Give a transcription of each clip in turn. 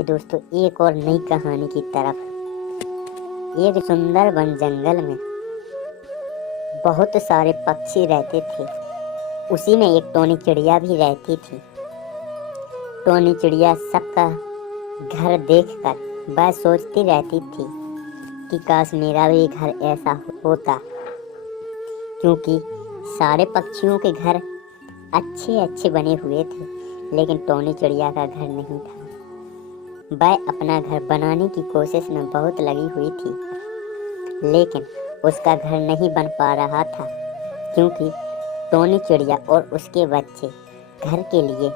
चलिए दोस्तों एक और नई कहानी की तरफ। एक सुंदर वन जंगल में बहुत सारे पक्षी रहते थे। उसी में एक टोनी चिड़िया भी रहती थी। टोनी चिड़िया सबका घर देखकर वह सोचती रहती थी कि काश मेरा भी घर ऐसा होता, क्योंकि सारे पक्षियों के घर अच्छे अच्छे बने हुए थे, लेकिन टोनी चिड़िया का घर नहीं था। वह अपना घर बनाने की कोशिश में बहुत लगी हुई थी, लेकिन उसका घर नहीं बन पा रहा था, क्योंकि टोनी चिड़िया और उसके बच्चे घर के लिए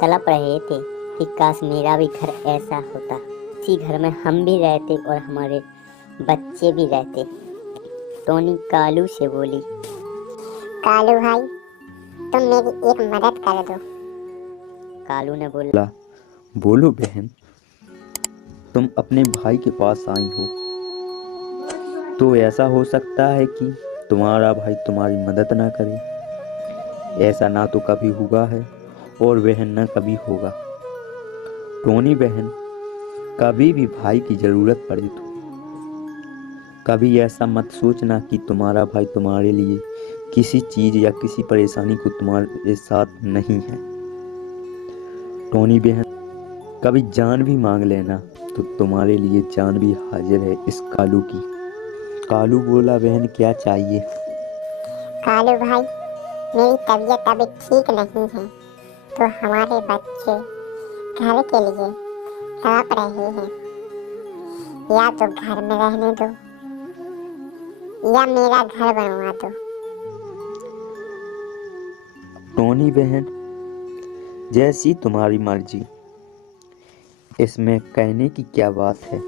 तड़प रहे थे कि काश मेरा भी घर ऐसा होता। इसी घर में हम भी रहते और हमारे बच्चे भी रहते। टोनी कालू से बोली, कालू भाई, तुम मेरी एक मदद कर दो। कालू ने बोला, बोलो बहन, तुम अपने भाई के पास आई हो तो ऐसा हो सकता है कि तुम्हारा भाई तुम्हारी मदद ना करे। ऐसा ना तो कभी हुआ है और वह न कभी होगा। टोनी बहन, कभी भी भाई की जरूरत पड़े तो कभी ऐसा मत सोचना कि तुम्हारा भाई तुम्हारे लिए किसी चीज या किसी परेशानी को तुम्हारे साथ नहीं है। टोनी बहन, कभी जान भी मांग लेना तो तुम्हारे लिए जान भी हाजिर है इस कालू की। कालू बोला, बहन क्या चाहिए? कालू भाई, मेरी तबीयत अभी ठीक नहीं है, तो हमारे बच्चे घर के लिए तड़प रहे हैं। या तो घर में रहने दो या मेरा घर बनवा दो। टोनी बहन, जैसी तुम्हारी मर्जी, इसमें कहने की क्या बात है।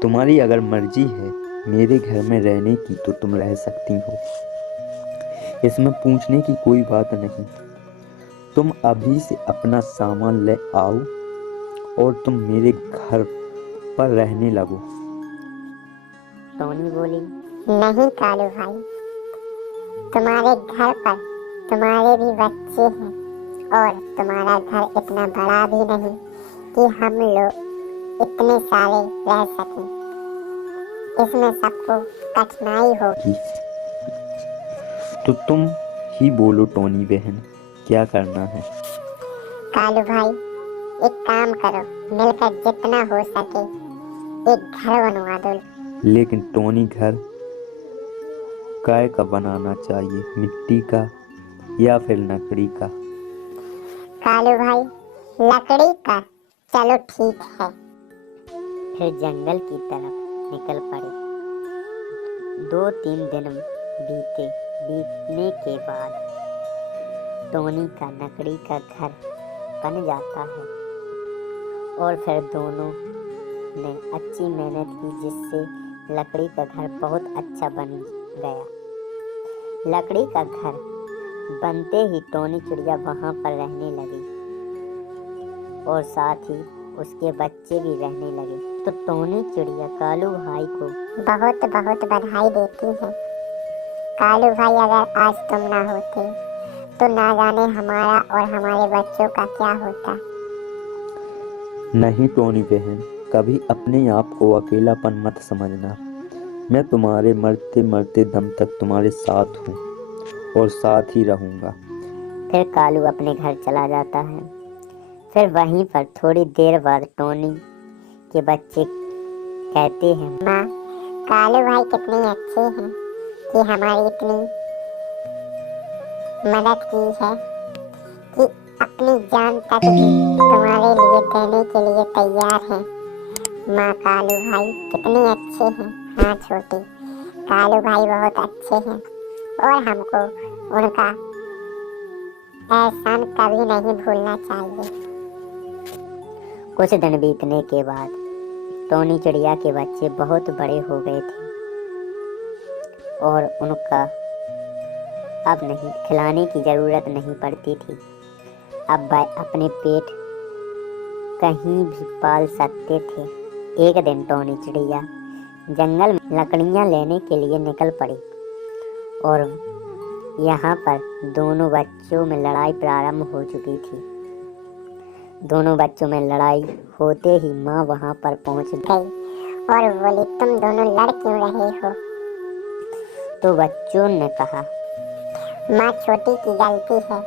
तुम्हारी अगर मर्जी है मेरे घर में रहने की तो तुम रह सकती हो, इसमें पूछने की कोई बात नहीं। तुम अभी से अपना सामान ले आओ और तुम मेरे घर पर रहने लगो। टोनी बोली, नहीं कालू भाई, तुम्हारे घर पर तुम्हारे भी बच्चे हैं और तुम्हारा घर इतना बड़ा भी नहीं कि हम लोग इतने सारे रह सकें। इसमें सबको कठिनाई होगी। तो तुम ही बोलो टोनी बहन, क्या करना है? कालू भाई, एक काम करो, मिलकर जितना हो सके एक घर बनवा दो। लेकिन टोनी, घर काय का बनाना चाहिए, मिट्टी का या फिर लकड़ी का? कालू भाई, लकड़ी का। चलो ठीक है। फिर जंगल की तरफ निकल पड़े। 2-3 दिन बीतने के बाद टोनी का लकड़ी का घर बन जाता है और फिर दोनों ने अच्छी मेहनत की, जिससे लकड़ी का घर बहुत अच्छा बन गया। लकड़ी का घर बनते ही टोनी चिड़िया वहाँ पर रहने लगी और साथ ही उसके बच्चे भी रहने लगे। तो टोनी चिड़िया कालू भाई को बहुत बहुत बधाई देती है। कालू भाई, अगर आज तुम ना होते तो ना जाने हमारा और हमारे बच्चों का क्या होता। नहीं टोनी बहन, कभी अपने आप को अकेलापन मत समझना। मैं तुम्हारे मरते मरते दम तक तुम्हारे साथ हूँ और साथ ही रहूँगा। फिर कालू अपने घर चला जाता है। फिर वहीं पर थोड़ी देर बाद टोनी के बच्चे कहते हैं, माँ, कालू भाई कितने अच्छे हैं कि हमारी इतनी मदद की है कि अपनी जान तक भी तुम्हारे लिए देने के लिए तैयार हैं। माँ, कालू भाई कितने अच्छे हैं। हाँ छोटी, कालू भाई बहुत अच्छे हैं और हमको उनका एहसान कभी नहीं भूलना चाहिए। कुछ दिन बीतने के बाद टोनी चिड़िया के बच्चे बहुत बड़े हो गए थे और उनका अब नहीं खिलाने की ज़रूरत नहीं पड़ती थी। अब वह अपने पेट कहीं भी पाल सकते थे। एक दिन टोनी चिड़िया जंगल में लकड़ियाँ लेने के लिए निकल पड़ी और यहाँ पर दोनों बच्चों में लड़ाई प्रारंभ हो चुकी थी। दोनों बच्चों में लड़ाई होते ही माँ वहाँ पर पहुँच गई और बोली, तुम दोनों लड़ क्यों रहे हो? तो बच्चों ने कहा, माँ छोटी की गलती है,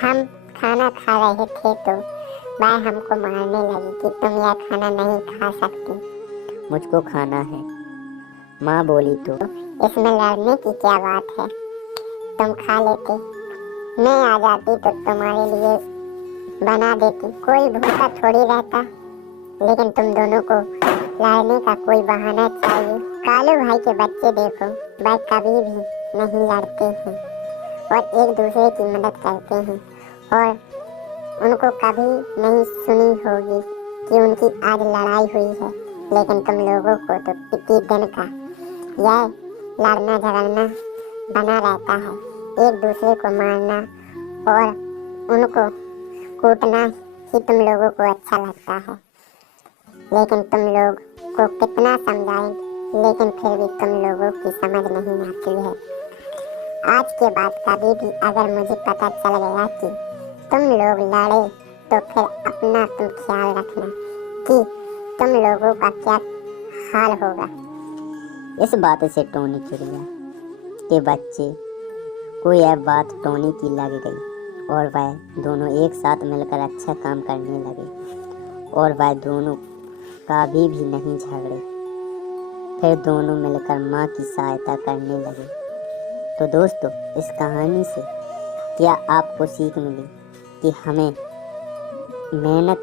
हम खाना खा रहे थे तो वह हमको मारने लगी कि तुम यह खाना नहीं खा सकती। मुझको खाना है। माँ बोली, तो इसमें लड़ने की क्या बात है, तुम खा लेते, मैं आ जाती तो तुम्हारे लिए बना देती, कोई भूखा थोड़ी रहता। लेकिन तुम दोनों को लड़ने का कोई बहाना चाहिए। कालू भाई के बच्चे देखो, वह कभी भी नहीं लड़ते हैं और एक दूसरे की मदद करते हैं, और उनको कभी नहीं सुनी होगी कि उनकी आज लड़ाई हुई है। लेकिन तुम लोगों को तो कितने दिन का यह लड़ना झगड़ना बना रहता है, एक दूसरे को मारना और उनको कूटना ही तुम लोगों को अच्छा लगता है। लेकिन तुम लोग को कितना समझाएं, लेकिन फिर भी तुम लोगों की समझ नहीं आती है। आज के बाद कभी भी अगर मुझे पता चल गया कि तुम लोग लड़े तो फिर अपना तुम ख्याल रखना कि तुम लोगों का क्या हाल होगा। इस बात से टोनी चिड़िया के बच्चे को यह बात टोनी की लग गई और वह दोनों एक साथ मिलकर अच्छा काम करने लगे और वह दोनों कभी भी नहीं झगड़े। फिर दोनों मिलकर माँ की सहायता करने लगे। तो दोस्तों, इस कहानी से क्या आपको सीख मिली कि हमें मेहनत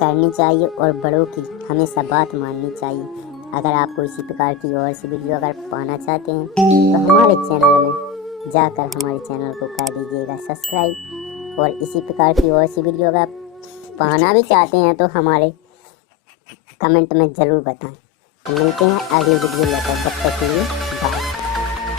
करनी चाहिए और बड़ों की हमेशा बात माननी चाहिए। अगर आपको इसी प्रकार की और सी वीडियो अगर पाना चाहते हैं तो हमारे चैनल में जाकर हमारे चैनल को कर दीजिएगा सब्सक्राइब, और इसी प्रकार की और सी वीडियो अगर पाना भी चाहते हैं तो हमारे कमेंट में ज़रूर बताएं। तो मिलते हैं अगली वीडियो लेकर, तब तक के लिए बाय।